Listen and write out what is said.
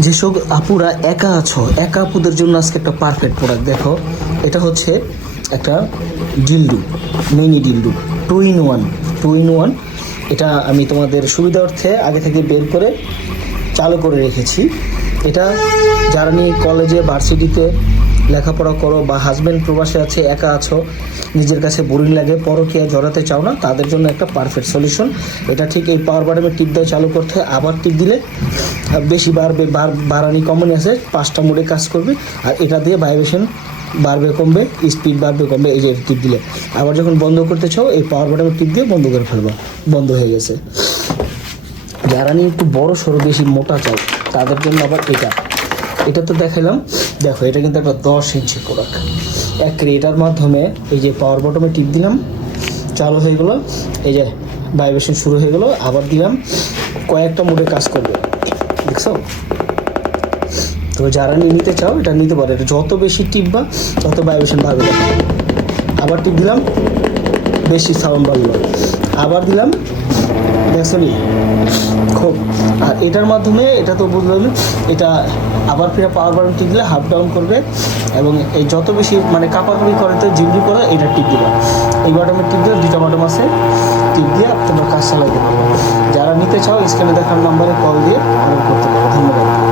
যেসব আপুরা একা আছো, একা আপুদের জন্য আজকে একটা পারফেক্ট প্রোডাক্ট। দেখো, এটা হচ্ছে একটা ডিলডু, মিনি ডিলডু, টু ইন ওয়ান। এটা আমি তোমাদের সুবিধার্থে আগে থেকে বের করে চালু করে রেখেছি। এটা যারা নিয়ে কলেজে ভার্সিটিতে লেখাপড়া করো বা হাজব্যান্ড প্রবাসে আছে, একা আছো, নিজের কাছে বোরিং লাগে, পরকীয়া জড়াতে চাও না, তাদের জন্য একটা পারফেক্ট সলিউশন। এটা ঠিক এই পাওয়ার বাটনের টিপ দিয়ে চালু করতে হয়, আবার টিপ দিলে বেশি বাড়বে, বাড়ানি কমনই আছে, 5টা মোডে কাজ করবে। আর এটা দিয়ে ভাইব্রেশন বাড়বে কমবে, স্পিড বাড়বে কমবে, এই যে টিপ দিলে। আবার যখন বন্ধ করতে চাও এই পাওয়ার বাটনের টিপ দিয়ে বন্ধ করে ফেলবা, বন্ধ হয়ে গেছে। যারা নিয়ে একটু বড় সড়ো বেশি মোটা চাও তাদের জন্য আবার এটা তো দেখালাম। দেখো, এটা কিন্তু একটা 10 ইঞ্চি প্রোডাক্ট। এটার মাধ্যমে এই যে পাওয়ার বটমে টিপ দিলাম, চালু হয়ে গেলো, এই যে ভাইব্রেশন শুরু হয়ে গেলো, আবার দিলাম, কয়েকটা মোডে কাজ করবে, দেখছো? তো যারা নিতে চাও এটা নিতে পারো। এটা যত বেশি টিপবা তত ভাইব্রেশন বাড়বে। দেখো, আবার টিপ দিলাম, বেশি সাউন্ড বাড়লো, আবার দিলাম, দেখছো নি খুব। আর এটার মাধ্যমে এটা তো বুঝলাম, এটা আবার ফিরে পাওয়ার বাটন টিপ দিলে হাফ ডাউন করবে। এবং এই যত বেশি মানে কাপাকাপি করে তো জিন্ডি করে এটা টিপ দিবা, এই বাটনের টিপ দিয়ে 2টা বাটন আছে, টিপ দিয়ে তোমার কাজ চালাই দেবে। যারা নিতে চাও স্ক্রিনে দেখার নাম্বারে কল দিয়ে অর্ডার করতে পারো। ধন্যবাদ।